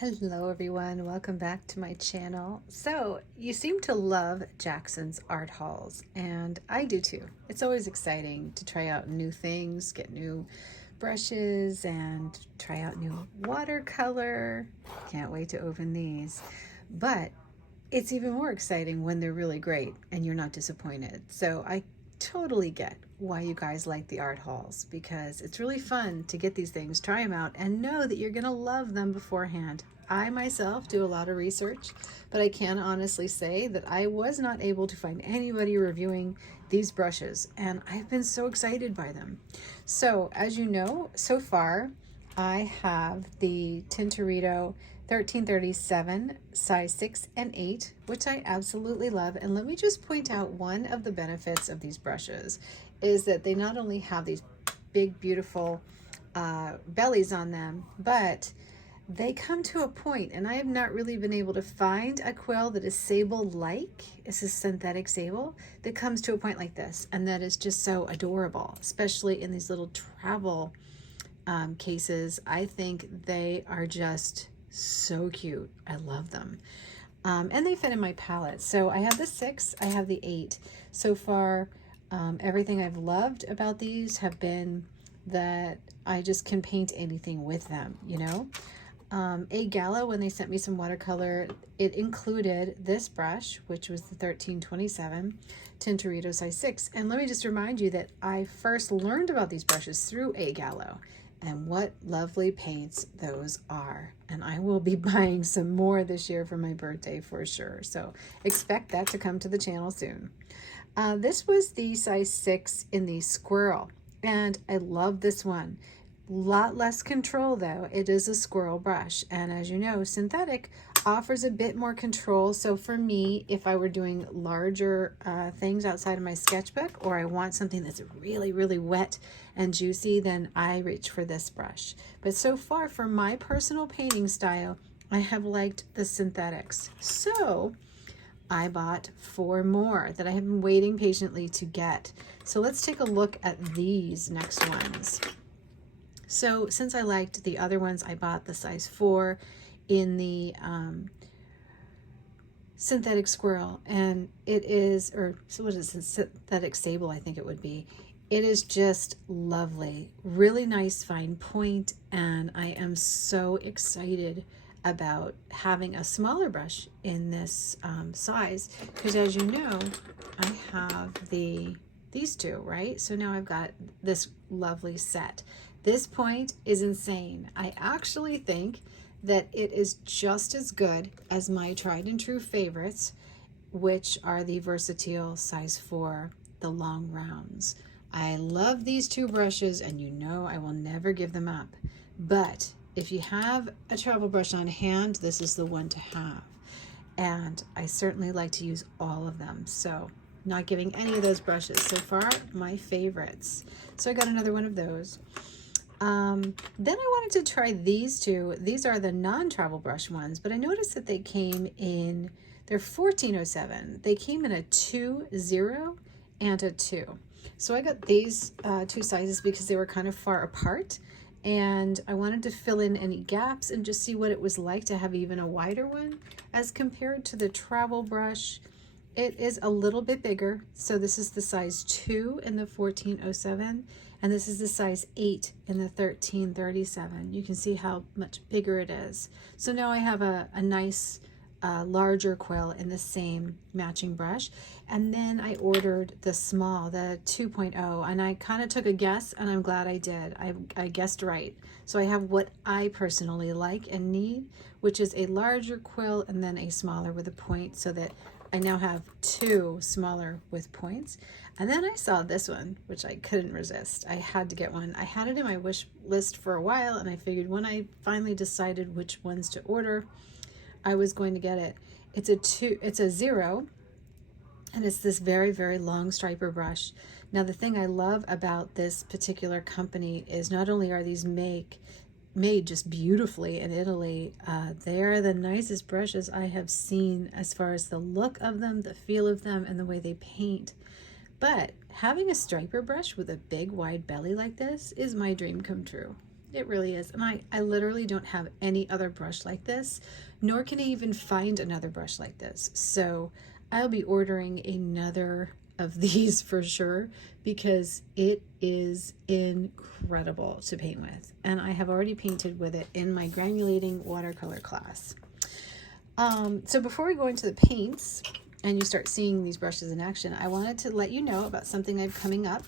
Hello everyone, welcome back to my channel. So you seem to love Jackson's art hauls, and I do too. It's always exciting to try out new things, get new brushes, and try out new watercolor. Can't wait to open these. But it's even more exciting when they're really great and you're not disappointed. So I totally get why you guys like the art hauls, because it's really fun to get these things, try them out, and know that you're gonna love them beforehand. I myself do a lot of research, but I can honestly say that I was not able to find anybody reviewing these brushes, and I've been so excited by them. So as you know, so far I have the Tintoretto 1337 size 6 and 8, which I absolutely love. And let me just point out, one of the benefits of these brushes is that they not only have these big beautiful bellies on them, but they come to a point, and I have not really been able to find a quill that is sable-like, it's a synthetic sable, that comes to a point like this, and that is just so adorable, especially in these little travel cases. I think they are just so cute. I love them. And they fit in my palette. So I have the 6, I have the 8. So far, everything I've loved about these have been that I just can paint anything with them, you know? A Gala, when they sent me some watercolor, it included this brush, which was the 1327 Tintoretto size 6. And let me just remind you that I first learned about these brushes through A Gallo. And what lovely paints those are. And I will be buying some more this year for my birthday for sure. So expect that to come to the channel soon. This was the size 6 in the Squirrel. And I love this one. Lot less control though. It is a squirrel brush. And as you know, synthetic offers a bit more control. So for me, if I were doing larger things outside of my sketchbook, or I want something that's really, really wet and juicy, then I reach for this brush. But so far, for my personal painting style, I have liked the synthetics. So I bought 4 more that I have been waiting patiently to get. So let's take a look at these next ones. So since I liked the other ones, I bought the size 4 in the synthetic squirrel, and it is, or so what is it, synthetic sable, I think it would be. It is just lovely, really nice fine point, and I am so excited about having a smaller brush in this size, because as you know, I have these two, right? So now I've got this lovely set. This point is insane. I actually think that it is just as good as my tried and true favorites, which are the Versatile size 4, the long rounds. I love these 2 brushes, and you know I will never give them up. But if you have a travel brush on hand, this is the one to have. And I certainly like to use all of them. So not giving any of those brushes. So far, my favorites. So I got another one of those. Then I wanted to try these 2. These are the non-travel brush ones, but I noticed that they came in, they're 1407. They came in a 2-0 and a 2. So I got these 2 sizes because they were kind of far apart, and I wanted to fill in any gaps and just see what it was like to have even a wider one as compared to the travel brush. It is a little bit bigger. So this is the size 2 in the 1407. And this is the size 8 in the 1337. You can see how much bigger it is. So now I have a nice larger quill in the same matching brush. And then I ordered the small, the 2.0, and I kind of took a guess, and I'm glad I did. I guessed right. So I have what I personally like and need, which is a larger quill and then a smaller with a point, so that I now have 2 smaller with points. And then I saw this one, which I couldn't resist. I had to get one. I had it in my wish list for a while, and I figured when I finally decided which ones to order, I was going to get it. It's a 0, and it's this very, very long striper brush. Now, the thing I love about this particular company is not only are these made just beautifully in Italy, they're the nicest brushes I have seen as far as the look of them, the feel of them, and the way they paint. But having a striper brush with a big wide belly like this is my dream come true. It really is. And I literally don't have any other brush like this, nor can I even find another brush like this. So I'll be ordering another of these for sure, because it is incredible to paint with. And I have already painted with it in my granulating watercolor class. So before we go into the paints and you start seeing these brushes in action, I wanted to let you know about something I've coming up.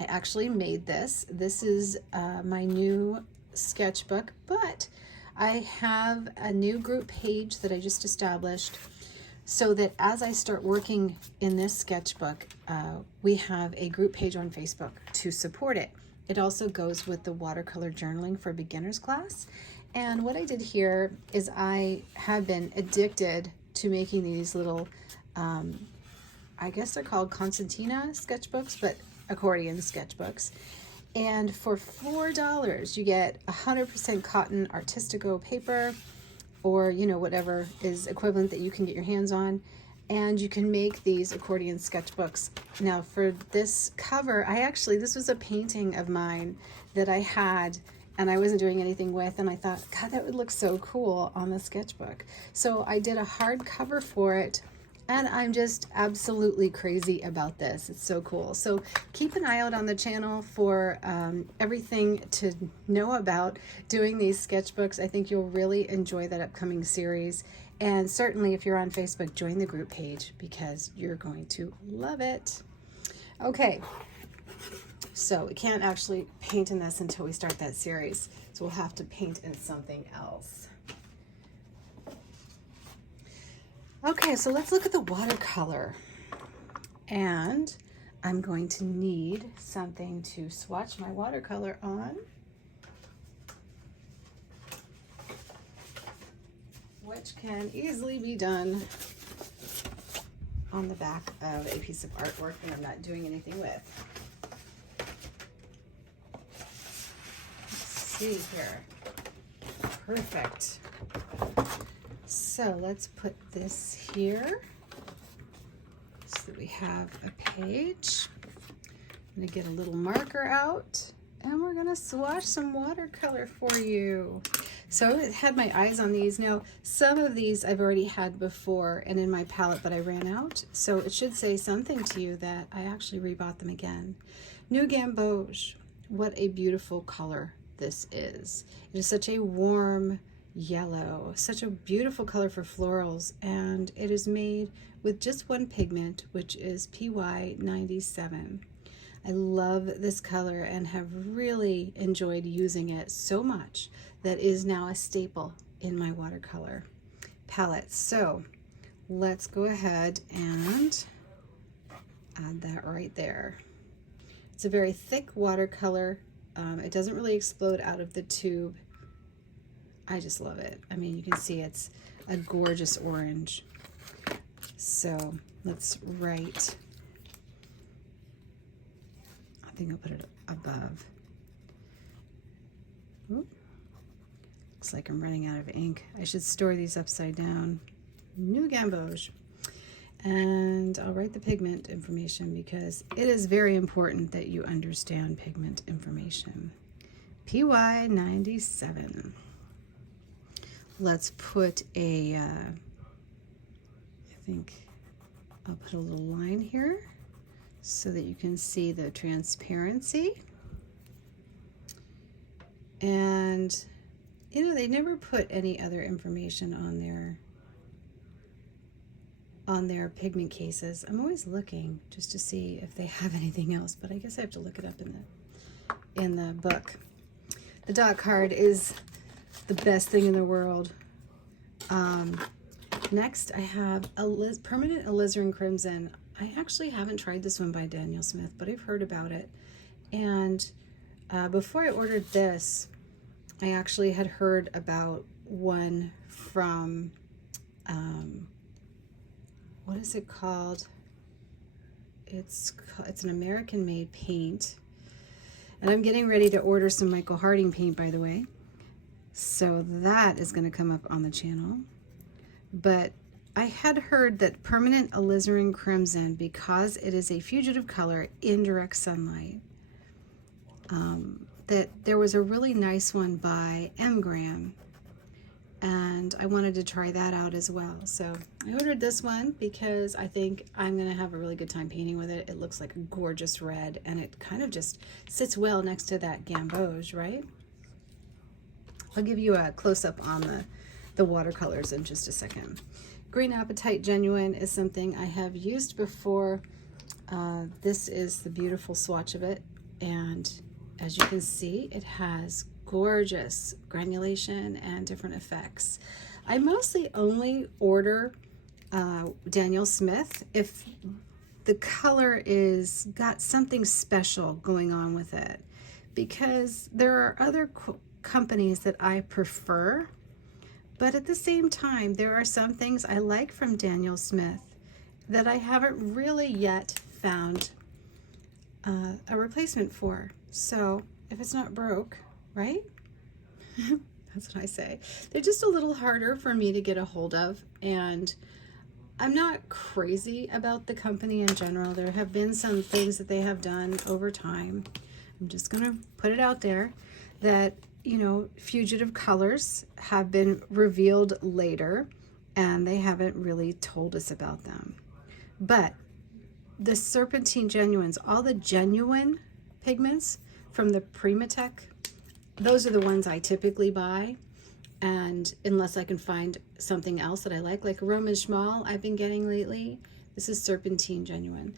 I actually made this. This is my new sketchbook, but I have a new group page that I just established so that as I start working in this sketchbook, we have a group page on Facebook to support it. It also goes with the watercolor journaling for beginners class. And what I did here is I have been addicted to making these little, I guess they're called concertina sketchbooks, but accordion sketchbooks. And for $4, you get 100% cotton Artistico paper, or, you know, whatever is equivalent that you can get your hands on. And you can make these accordion sketchbooks. Now for this cover, this was a painting of mine that I had and I wasn't doing anything with, and I thought, God, that would look so cool on the sketchbook. So I did a hard cover for it, and I'm just absolutely crazy about this. It's so cool. So keep an eye out on the channel for everything to know about doing these sketchbooks. I think you'll really enjoy that upcoming series. And certainly if you're on Facebook, join the group page because you're going to love it. Okay, so we can't actually paint in this until we start that series. So we'll have to paint in something else. Okay, so let's look at the watercolor. And I'm going to need something to swatch my watercolor on, which can easily be done on the back of a piece of artwork that I'm not doing anything with. Let's see here. Perfect. So let's put this here so that we have a page. I'm going to get a little marker out and we're going to swatch some watercolor for you. So I had my eyes on these. Now, some of these I've already had before and in my palette, but I ran out. So it should say something to you that I actually rebought them again. New Gamboge. What a beautiful color this is. It is such a warm yellow, such a beautiful color for florals, and it is made with just one pigment, which is PY97. I love this color and have really enjoyed using it so much that is now a staple in my watercolor palette. So let's go ahead and add that right there. It's a very thick watercolor. It doesn't really explode out of the tube. I just love it. I mean, you can see it's a gorgeous orange. So let's write, I think I'll put it above. Ooh. Looks like I'm running out of ink. I should store these upside down. New Gamboge. And I'll write the pigment information because it is very important that you understand pigment information. PY97. Let's put a, I think I'll put a little line here so that you can see the transparency. And, you know, they never put any other information on their pigment cases. I'm always looking just to see if they have anything else, but I guess I have to look it up in the book. The dot card is the best thing in the world. Next I have Permanent Aliz Crimson. I actually haven't tried this one by Daniel Smith, but I've heard about it. And before I ordered this, I actually had heard about one from, what is it called? It's an American-made paint. And I'm getting ready to order some Michael Harding paint, by the way. So that is going to come up on the channel. But I had heard that Permanent Aliz Crimson, because it is a fugitive color in direct sunlight, that there was a really nice one by M. Graham, and I wanted to try that out as well. So I ordered this one because I think I'm gonna have a really good time painting with it. It looks like a gorgeous red, and it kind of just sits well next to that Gamboge, right? I'll give you a close-up on the watercolors in just a second. Green Apatite Genuine is something I have used before. This is the beautiful swatch of it, and as you can see, it has gorgeous granulation and different effects. I mostly only order Daniel Smith if the color is got something special going on with it, because there are other companies that I prefer, but at the same time there are some things I like from Daniel Smith that I haven't really yet found a replacement for. So if it's not broke, right? That's what I say. They're just a little harder for me to get a hold of, and I'm not crazy about the company in general. There have been some things that they have done over time. I'm just gonna put it out there that, you know, fugitive colors have been revealed later, and they haven't really told us about them. But the Serpentine Genuines, all the genuine pigments from the Primatech, those are the ones I typically buy. And unless I can find something else that I like Roman Szmal I've been getting lately, this is Serpentine Genuine.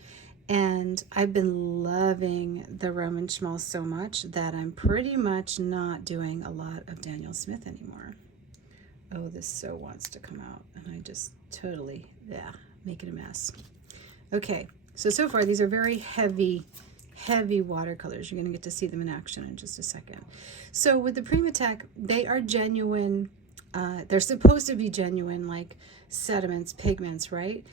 And I've been loving the Roman Szmal so much that I'm pretty much not doing a lot of Daniel Smith anymore. Oh, this so wants to come out, and I just totally, making a mess. Okay, so far these are very heavy watercolors. You're going to get to see them in action in just a second. So with the Primatech, they are genuine. They're supposed to be genuine, like sediments, pigments, right?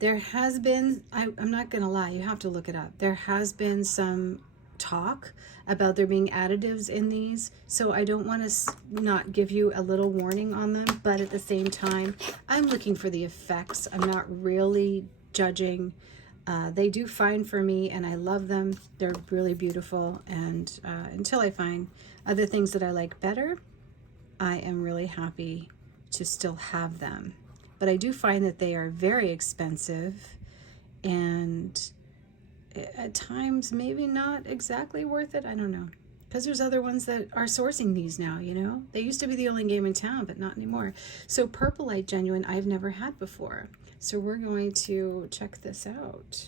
There has been, I'm not going to lie, you have to look it up. There has been some talk about there being additives in these, so I don't want to not give you a little warning on them, but at the same time, I'm looking for the effects. I'm not really judging. They do fine for me, and I love them. They're really beautiful, and until I find other things that I like better, I am really happy to still have them. But I do find that they are very expensive, and at times maybe not exactly worth it. I don't know, because there's other ones that are sourcing these now, you know. They used to be the only game in town, but not anymore. So Purpurite Genuine I've never had before, so we're going to check this out.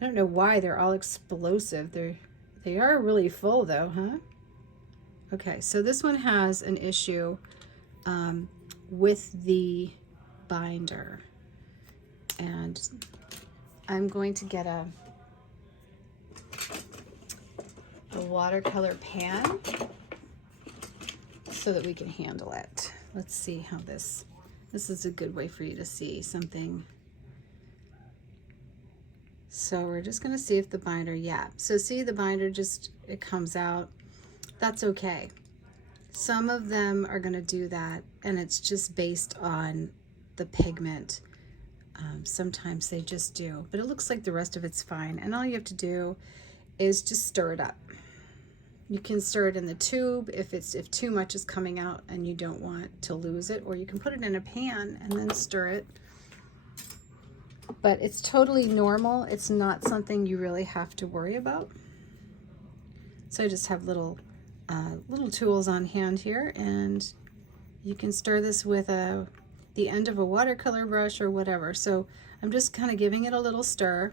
I don't know why they're all explosive. They are really full though, huh? Okay, so this one has an issue with the binder, and I'm going to get a watercolor pan so that we can handle it. Let's see how this is a good way for you to see something. So we're just going to see if the binder, so see the binder just, it comes out. That's okay. Some of them are going to do that, and it's just based on the pigment. Sometimes they just do, but it looks like the rest of it's fine, and all you have to do is just stir it up. You can stir it in the tube if too much is coming out and you don't want to lose it, or you can put it in a pan and then stir it. But it's totally normal. It's not something you really have to worry about. So I just have little tools on hand here, and you can stir this with the end of a watercolor brush or whatever. So I'm just kind of giving it a little stir.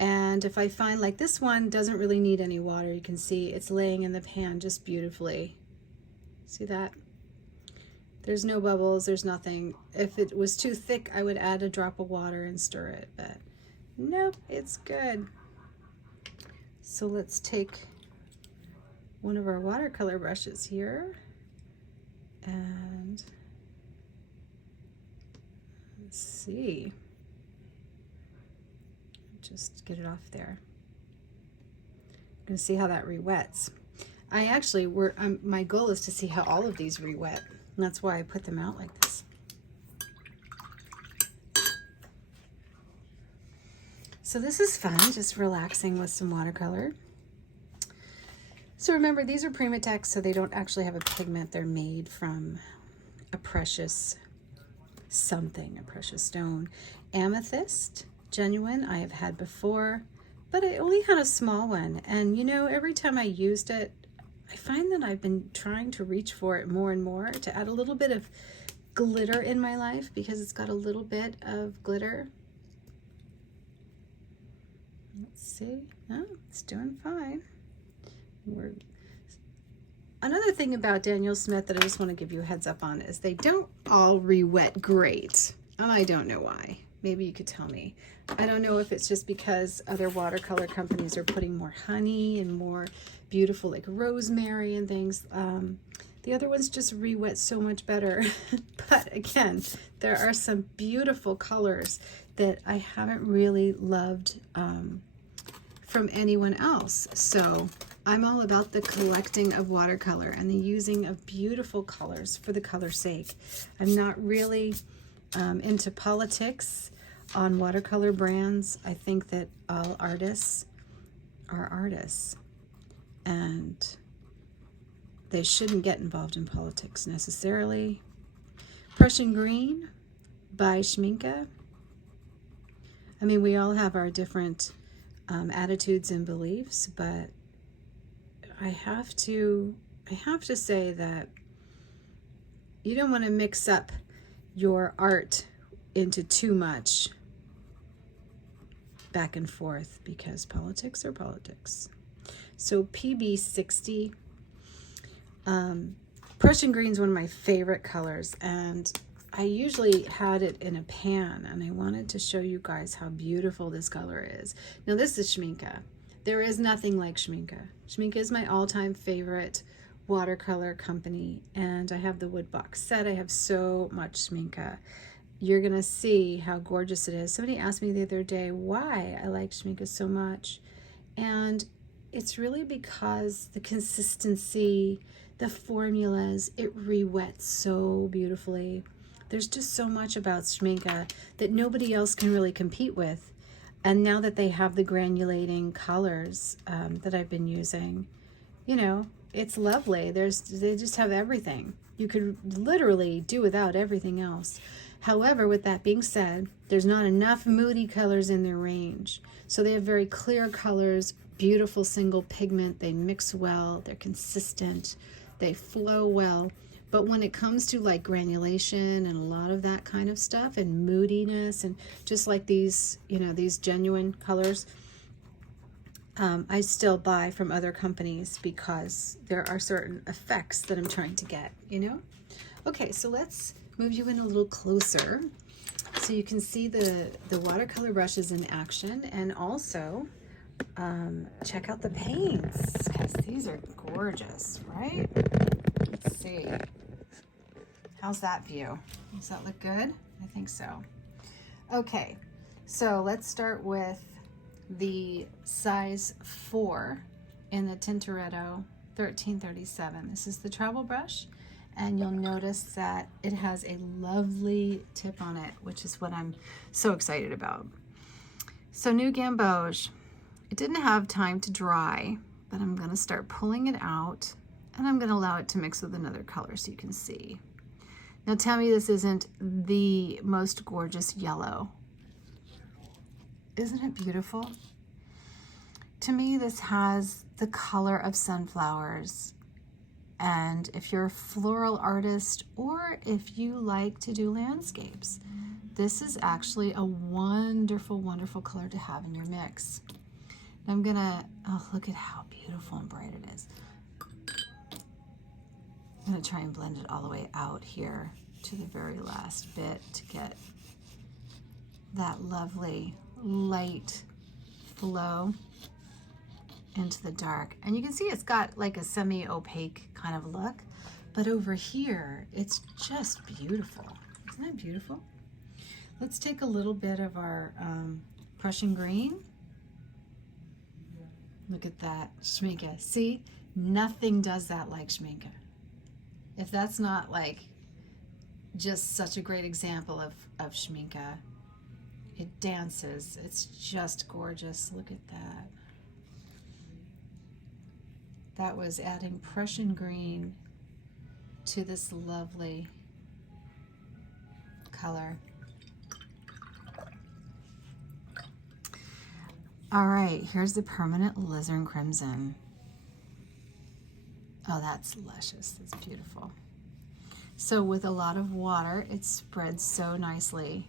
And if I find like this one doesn't really need any water, you can see it's laying in the pan just beautifully. See that? There's no bubbles, there's nothing. If it was too thick, I would add a drop of water and stir it, but nope, it's good. So let's take one of our watercolor brushes here, and let's see. Just get it off there. I'm going to see how that re-wets. I actually, my goal is to see how all of these re-wet, and that's why I put them out like this. So this is fun, just relaxing with some watercolor. So remember, these are Primatex, so they don't actually have a pigment. They're made from a precious something, a precious stone. Amethyst Genuine I have had before, but I only had a small one. And you know, every time I used it, I find that I've been trying to reach for it more and more to add a little bit of glitter in my life, because it's got a little bit of glitter. Let's see. Oh, it's doing fine. Another thing about Daniel Smith that I just want to give you a heads up on is they don't all re-wet great. And I don't know why. Maybe you could tell me. I don't know if it's just because other watercolor companies are putting more honey and more beautiful like rosemary and things. The other ones just re-wet so much better. But again, there are some beautiful colors that I haven't really loved from anyone else. So I'm all about the collecting of watercolor and the using of beautiful colors for the color's sake. I'm not really into politics on watercolor brands. I think that all artists are artists, and they shouldn't get involved in politics necessarily. Prussian Green by Schmincke. I mean, we all have our different attitudes and beliefs, but I have to say that you don't want to mix up your art into too much back and forth, because politics are politics. So PB60, Prussian Green is one of my favorite colors, and I usually had it in a pan, and I wanted to show you guys how beautiful this color is. Now this is Schmincke. There is nothing like Schmincke. Schmincke is my all-time favorite watercolor company, and I have the wood box set. I have so much Schmincke. You're gonna see how gorgeous it is. Somebody asked me the other day why I like Schmincke so much, and it's really because the consistency, the formulas, it re-wets so beautifully. There's just so much about Schmincke that nobody else can really compete with. And now that they have the granulating colors that I've been using, you know, it's lovely. They just have everything. You could literally do without everything else. However, with that being said, there's not enough moody colors in their range. So they have very clear colors, beautiful single pigment. They mix well, they're consistent, they flow well. But when it comes to like granulation and a lot of that kind of stuff and moodiness, and just like these, you know, these genuine colors, I still buy from other companies because there are certain effects that I'm trying to get, you know? Okay, so let's move you in a little closer so you can see the watercolor brushes in action, and also check out the paints, because these are gorgeous, right? Let's see. How's that view? Does that look good? I think so. Okay, so let's start with the size 4 in the Tintoretto 1337. This is the travel brush, and you'll notice that it has a lovely tip on it, which is what I'm so excited about. So new Gamboge. It didn't have time to dry, but I'm going to start pulling it out, and I'm going to allow it to mix with another color so you can see. Now tell me this isn't the most gorgeous yellow. Isn't it beautiful? To me, this has the color of sunflowers. And if you're a floral artist, or if you like to do landscapes, this is actually a wonderful, wonderful color to have in your mix. I'm gonna, oh, look at how beautiful and bright it is. I'm gonna try and blend it all the way out here to the very last bit to get that lovely light flow into the dark. And you can see it's got like a semi-opaque kind of look, but over here, it's just beautiful. Isn't that beautiful? Let's take a little bit of our Prussian Green. Look at that, Schmincke. See, nothing does that like Schmincke. If that's not like just such a great example of Schmincke, it dances. It's just gorgeous. Look at that. that was adding Prussian Green to this lovely color. All right, here's the permanent alizarin crimson. Oh, that's luscious. It's beautiful. So with a lot of water, it spreads so nicely.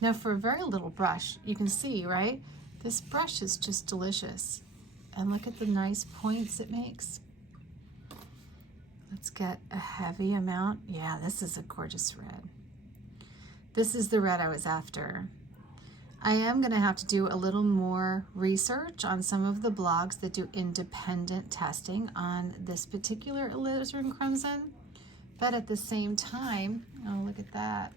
Now for a very little brush, you can see, right? This brush is just delicious. And look at the nice points it makes. Let's get a heavy amount. Yeah, this is a gorgeous red. This is the red I was after. I am going to have to do a little more research on some of the blogs that do independent testing on this particular alizarin crimson. But at the same time, oh, look at that.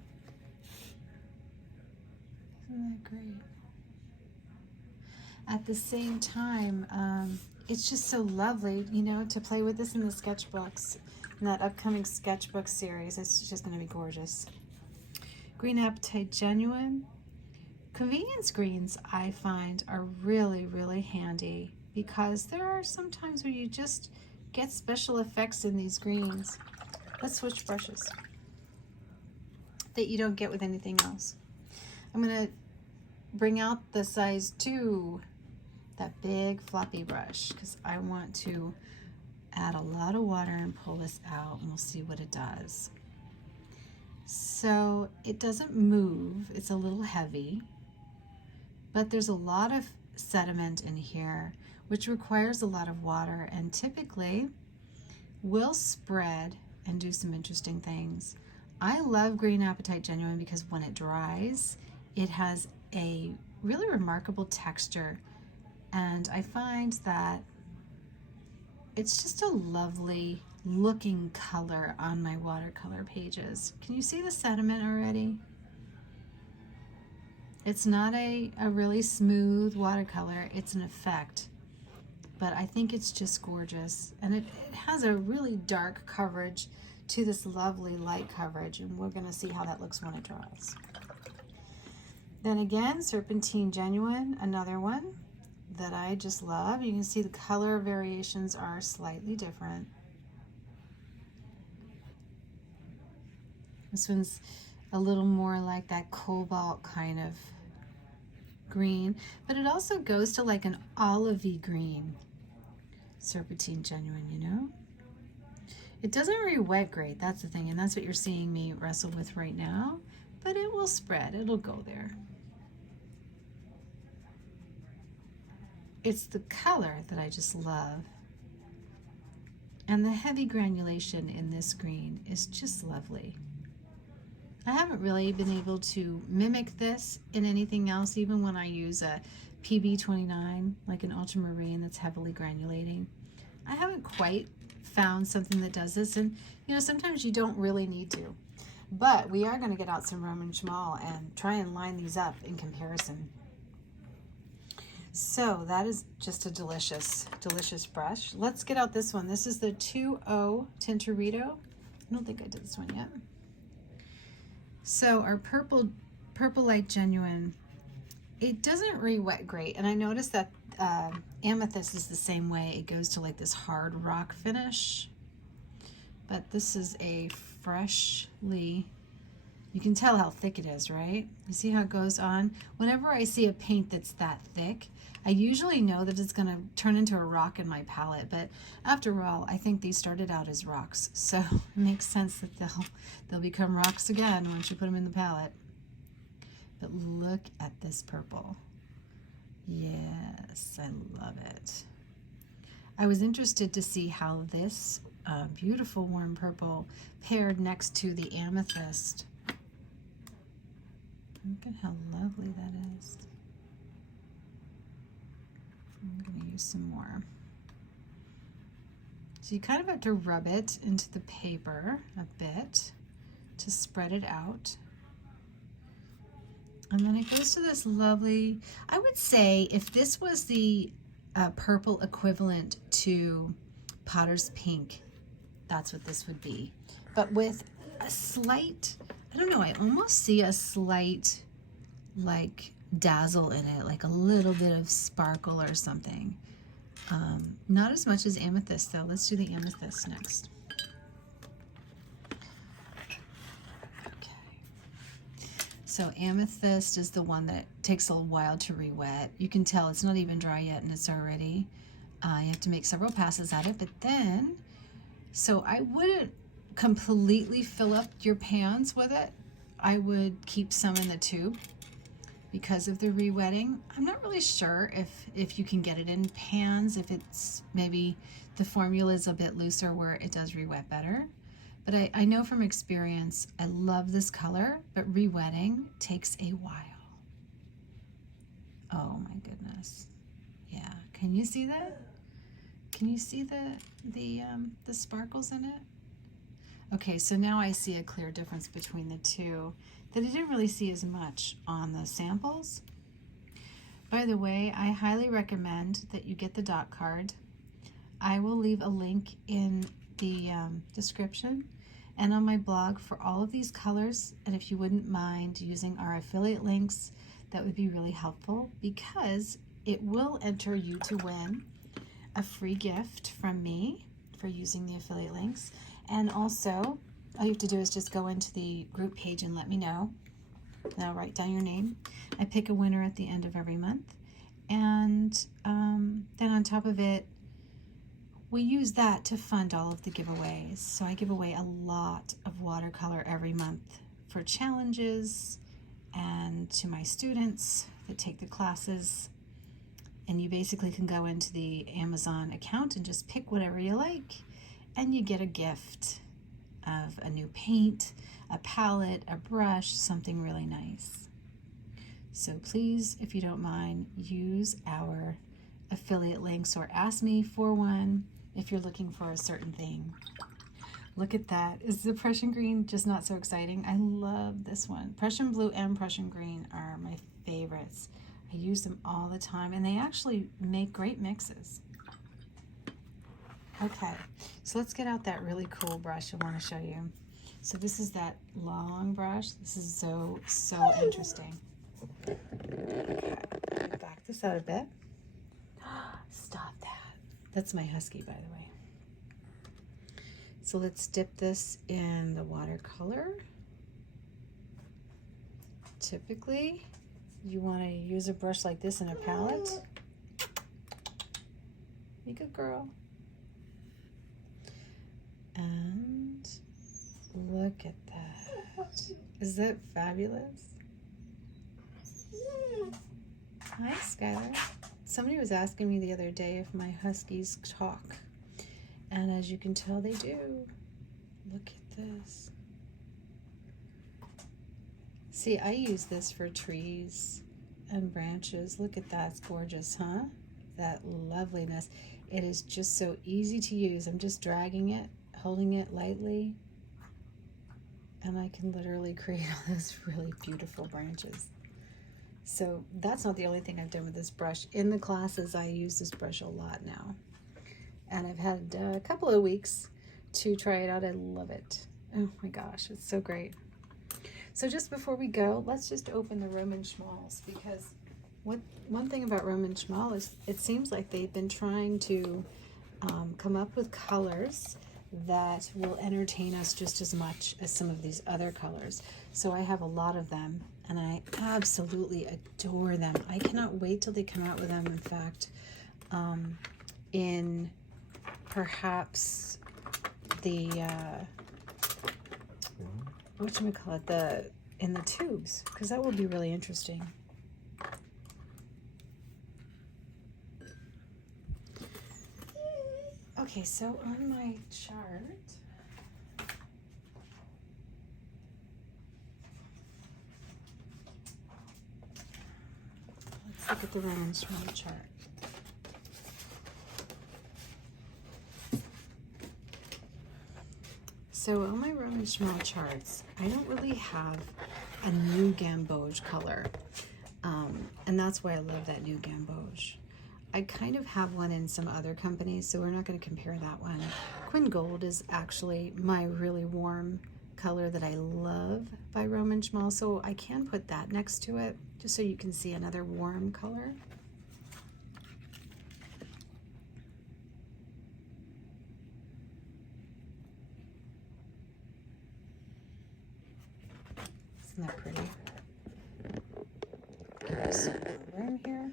Isn't that great? At the same time, it's just so lovely, you know, to play with this in the sketchbooks. In that upcoming sketchbook series, it's just going to be gorgeous. Green Apatite Genuine. Convenience greens, I find, are really, really handy because there are some times where you just get special effects in these greens. Let's switch brushes that you don't get with anything else. I'm going to bring out the size 2, that big floppy brush, because I want to add a lot of water and pull this out, and we'll see what it does. So it doesn't move, it's a little heavy, but there's a lot of sediment in here, which requires a lot of water, and typically will spread and do some interesting things. I love Green Apatite Genuine because when it dries, it has a really remarkable texture, and I find that it's just a lovely looking color on my watercolor pages. Can you see the sediment already? It's not a really smooth watercolor, it's an effect, but I think it's just gorgeous, and it has a really dark coverage to this lovely light coverage, and we're going to see how that looks when it dries. Then again, Serpentine Genuine, another one that I just love. You can see the color variations are slightly different. This one's a little more like that cobalt kind of green, but it also goes to like an olivey green. Serpentine Genuine, you know? It doesn't re-wet great, that's the thing, and that's what you're seeing me wrestle with right now, but it will spread, it'll go there. It's the color that I just love. And the heavy granulation in this green is just lovely. I haven't really been able to mimic this in anything else, even when I use a PB29, like an ultramarine that's heavily granulating. I haven't quite found something that does this, and you know, sometimes you don't really need to. But we are going to get out some Roman Szmal and try and line these up in comparison. So that is just a delicious, delicious brush. Let's get out this one. This is the 2.0 Tintoretto. I don't think I did this one yet. So our Purpurite Genuine, it doesn't re-wet great, and I noticed that Amethyst is the same way. It goes to like this hard rock finish, but this is a freshly, you can tell how thick it is, right? You see how it goes on? Whenever I see a paint that's that thick, I usually know that it's gonna turn into a rock in my palette, but after all, I think these started out as rocks, so it makes sense that they'll become rocks again once you put them in the palette. But look at this purple. Yes, I love it. I was interested to see how this beautiful warm purple paired next to the amethyst. Look at how lovely that is. I'm going to use some more. So you kind of have to rub it into the paper a bit to spread it out. And then it goes to this lovely, I would say if this was the purple equivalent to Potter's Pink, that's what this would be. But with a slight, I don't know, I almost see a slight like dazzle in it, like a little bit of sparkle or something. Not as much as amethyst though. Let's do the amethyst next. So amethyst is the one that takes a while to re-wet. You can tell it's not even dry yet and it's already, you have to make several passes at it, but then, so I wouldn't completely fill up your pans with it. I would keep some in the tube because of the re-wetting. I'm not really sure if you can get it in pans, if it's maybe the formula is a bit looser where it does re-wet better. But I know from experience, I love this color, but re-wetting takes a while. Oh my goodness. Yeah, can you see that? Can you see the sparkles in it? Okay, so now I see a clear difference between the two that I didn't really see as much on the samples. By the way, I highly recommend that you get the dot card. I will leave a link in the description and on my blog for all of these colors, and if you wouldn't mind using our affiliate links, that would be really helpful because it will enter you to win a free gift from me for using the affiliate links. And also, all you have to do is just go into the group page and let me know. And I'll write down your name. I pick a winner at the end of every month. And then on top of it, we use that to fund all of the giveaways. So I give away a lot of watercolor every month for challenges and to my students that take the classes. And you basically can go into the Amazon account and just pick whatever you like, and you get a gift of a new paint, a palette, a brush, something really nice. So please, if you don't mind, use our affiliate links or ask me for one if you're looking for a certain thing. Look at that. Is the Prussian Green just not so exciting? I love this one. Prussian Blue and Prussian Green are my favorites. I use them all the time, and they actually make great mixes. Okay, so let's get out that really cool brush I want to show you. So this is that long brush. This is so interesting. Okay, back this out a bit. Stop that. That's my husky, by the way. So let's dip this in the watercolor. Typically, you want to use a brush like this in a palette. Be a good girl. And look at that. Is that fabulous? Hi, Skylar. Somebody was asking me the other day if my huskies talk. And as you can tell, they do. Look at this. See, I use this for trees and branches. Look at that. It's gorgeous, huh? That loveliness. It is just so easy to use. I'm just dragging it, holding it lightly, and I can literally create all those really beautiful branches. So that's not the only thing I've done with this brush. In the classes, I use this brush a lot now. And I've had a couple of weeks to try it out. I love it. Oh my gosh, it's so great. So just before we go, let's just open the Roman Szmals, because one thing about Roman Szmal is it seems like they've been trying to come up with colors that will entertain us just as much as some of these other colors. So I have a lot of them, and I absolutely adore them. I cannot wait till they come out with them. In fact, in perhaps the whatchamacallit, in the tubes, because that will be really interesting. Okay, so on my chart, let's look at the Roman Szmal chart. So on my Roman Szmal charts, I don't really have a new Gamboge color, and that's why I love that new Gamboge. I kind of have one in some other companies, so we're not going to compare that one. Quinn Gold is actually my really warm color that I love by Roman Szmal, so I can put that next to it just so you can see another warm color. Isn't that pretty? There's some room here.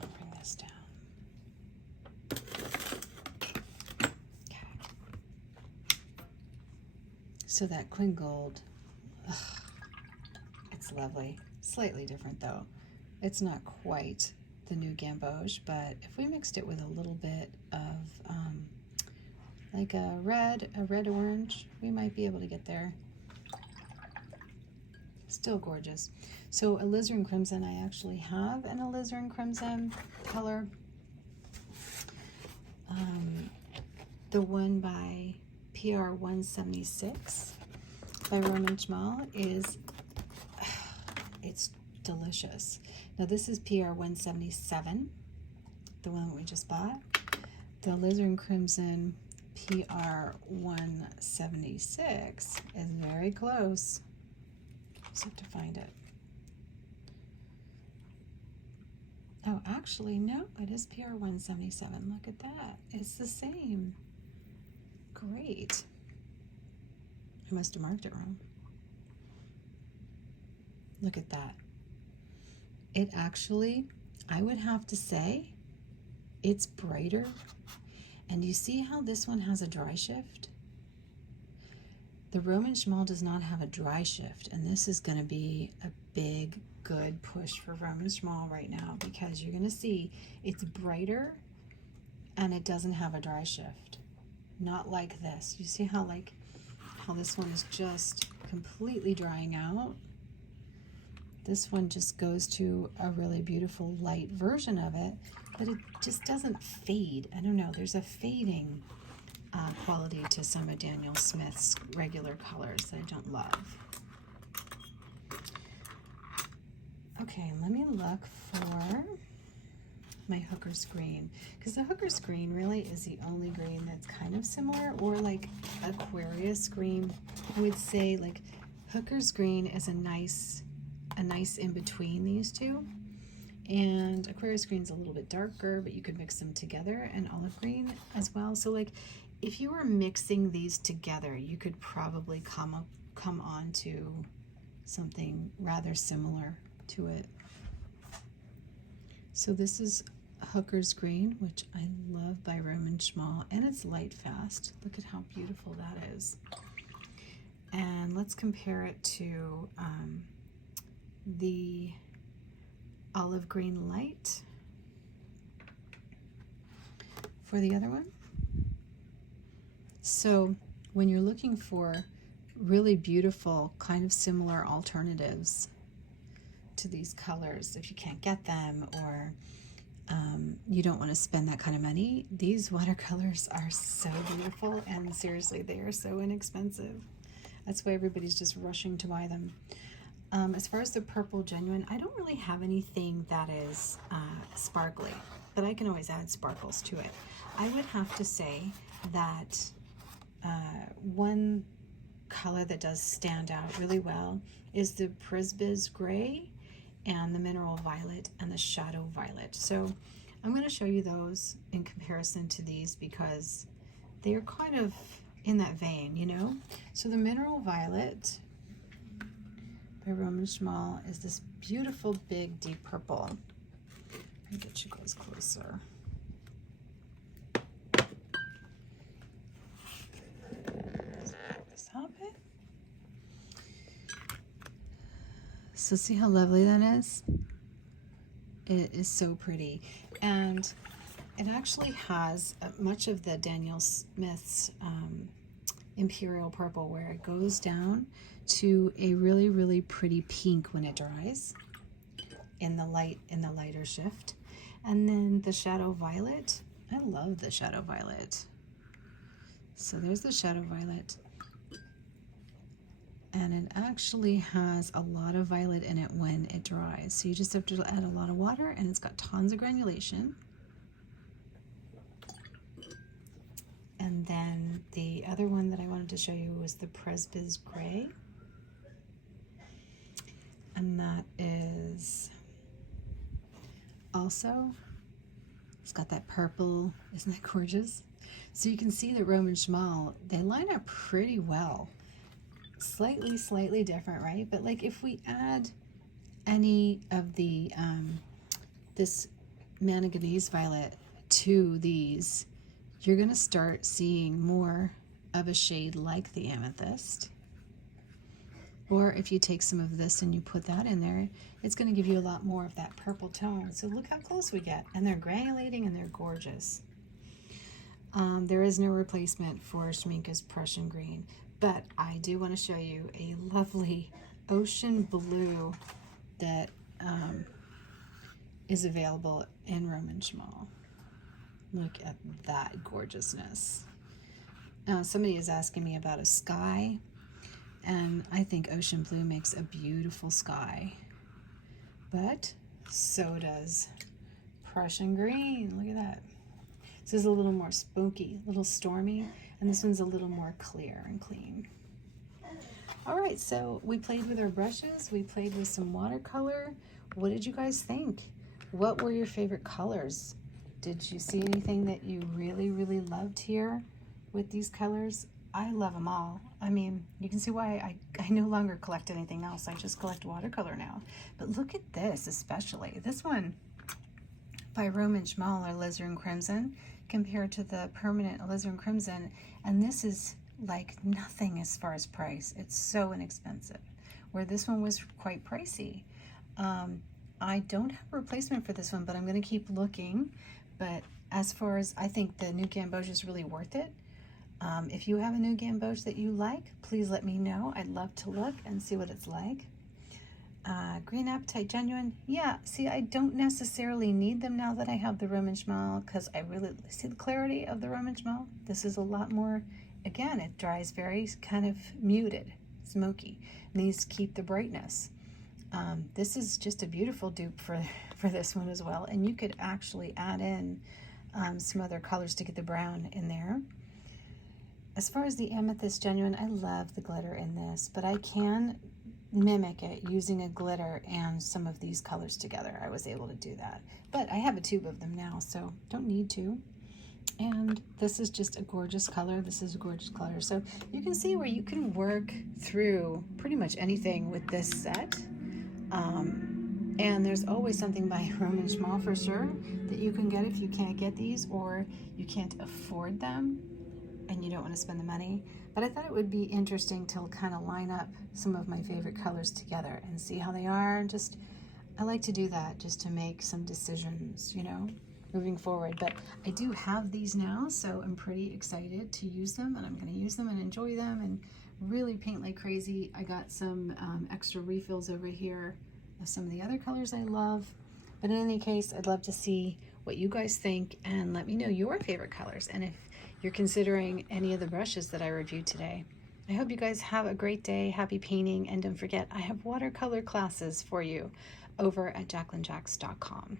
I'll bring this down. Okay. So that Queen Gold, ugh, it's lovely. Slightly different though. It's not quite the new Gamboge, but if we mixed it with a little bit of like a red orange, we might be able to get there. Still gorgeous. So Aliz Crimson, I actually have an Aliz Crimson color. The one by PR 176 by Roman Szmal is, it's delicious. Now this is PR 177, the one that we just bought. The Aliz Crimson PR 176 is very close. Just have to find it. Oh, actually, no, it is PR 177. Look at that. It's the same. Great. I must have marked it wrong. Look at that. It actually, I would have to say, it's brighter. And you see how this one has a dry shift? The Roman Szmal does not have a dry shift, and this is going to be a big, good push for Roman Szmal right now, because you're going to see it's brighter and it doesn't have a dry shift. Not like this. You see how this one is just completely drying out? This one just goes to a really beautiful light version of it, but it just doesn't fade. I don't know, there's a fading quality to some of Daniel Smith's regular colors that I don't love. Okay, let me look for my Hooker's Green, because the Hooker's Green really is the only green that's kind of similar, or like Aquarius Green. I would say like Hooker's Green is a nice in between these two, and Aquarius Green's a little bit darker, but you could mix them together, and Olive Green as well. So like if you were mixing these together, you could probably come on to something rather similar to it. So this is Hooker's Green, which I love, by Roman Szmal, and it's light fast. Look at how beautiful that is. And let's compare it to the Olive Green Light for the other one. So when you're looking for really beautiful, kind of similar alternatives to these colors, if you can't get them, or you don't want to spend that kind of money, these watercolors are so beautiful, and seriously, they are so inexpensive. That's why everybody's just rushing to buy them. As far as the Purpurite Genuine, I don't really have anything that is sparkly, but I can always add sparkles to it. I would have to say that one color that does stand out really well is the Prisbis Gray and the Mineral Violet and the Shadow Violet. So I'm going to show you those in comparison to these, because they are kind of in that vein, you know? So the Mineral Violet by Roman Szmal is this beautiful, big, deep purple. Let me get you guys closer. So see how lovely that is? It is so pretty. And it actually has much of the Daniel Smith's Imperial Purple, where it goes down to a really, really pretty pink when it dries in the lighter shift. And then the Shadow Violet, I love the Shadow Violet. So there's the Shadow Violet. And it actually has a lot of violet in it when it dries. So you just have to add a lot of water, and it's got tons of granulation. And then the other one that I wanted to show you was the Prisbis Gray. And that is also, it's got that purple. Isn't that gorgeous? So you can see that Roman Szmal, they line up pretty well. slightly different, right? But like if we add any of the this manganese violet to these, you're going to start seeing more of a shade like the amethyst. Or if you take some of this and you put that in there, it's going to give you a lot more of that purple tone. So look how close we get, and they're granulating and they're gorgeous. There is no replacement for Schmincke's Prussian Green, but I do want to show you a lovely ocean blue that is available in Roman Szmal. Look at that gorgeousness. Now, somebody is asking me about a sky, and I think ocean blue makes a beautiful sky, but so does Prussian Green. Look at that. This is a little more spooky, a little stormy, and this one's a little more clear and clean. All right, so we played with our brushes, we played with some watercolor. What did you guys think? What were your favorite colors? Did you see anything that you really loved here with these colors? I love them all. I mean, you can see why I no longer collect anything else. I just collect watercolor now. But look at this, especially. This one by Roman Szmal, or Aliz Crimson, compared to the permanent Aliz Crimson. And this is like nothing as far as price. It's so inexpensive, where this one was quite pricey. I don't have a replacement for this one, but I'm going to keep looking. But as far as, I think the new Gamboge is really worth it. If you have a new Gamboge that you like, please let me know. I'd love to look and see what it's like. Green Apatite Genuine. Yeah, see, I don't necessarily need them now that I have the Roman Szmal, because I really see the clarity of the Roman Szmal. This is a lot more, again, it dries very kind of muted, smoky. And these keep the brightness. This is just a beautiful dupe for this one as well. And you could actually add in some other colors to get the brown in there. As far as the Amethyst Genuine, I love the glitter in this, but I can mimic it using a glitter and some of these colors together. I was able to do that, but I have a tube of them now, so don't need to. And this is just a gorgeous color. This is a gorgeous color. So you can see where you can work through pretty much anything with this set. And there's always something by Roman Szmal for sure that you can get if you can't get these, or you can't afford them and you don't want to spend the money. But I thought it would be interesting to kind of line up some of my favorite colors together and see how they are. And just, I like to do that just to make some decisions, you know, moving forward. But I do have these now, so I'm pretty excited to use them, and I'm going to use them and enjoy them and really paint like crazy. I got some extra refills over here of some of the other colors I love. But in any case, I'd love to see what you guys think, and let me know your favorite colors, and if you're considering any of the brushes that I reviewed today. I hope you guys have a great day, happy painting, and don't forget, I have watercolor classes for you over at JacquelineJacks.com.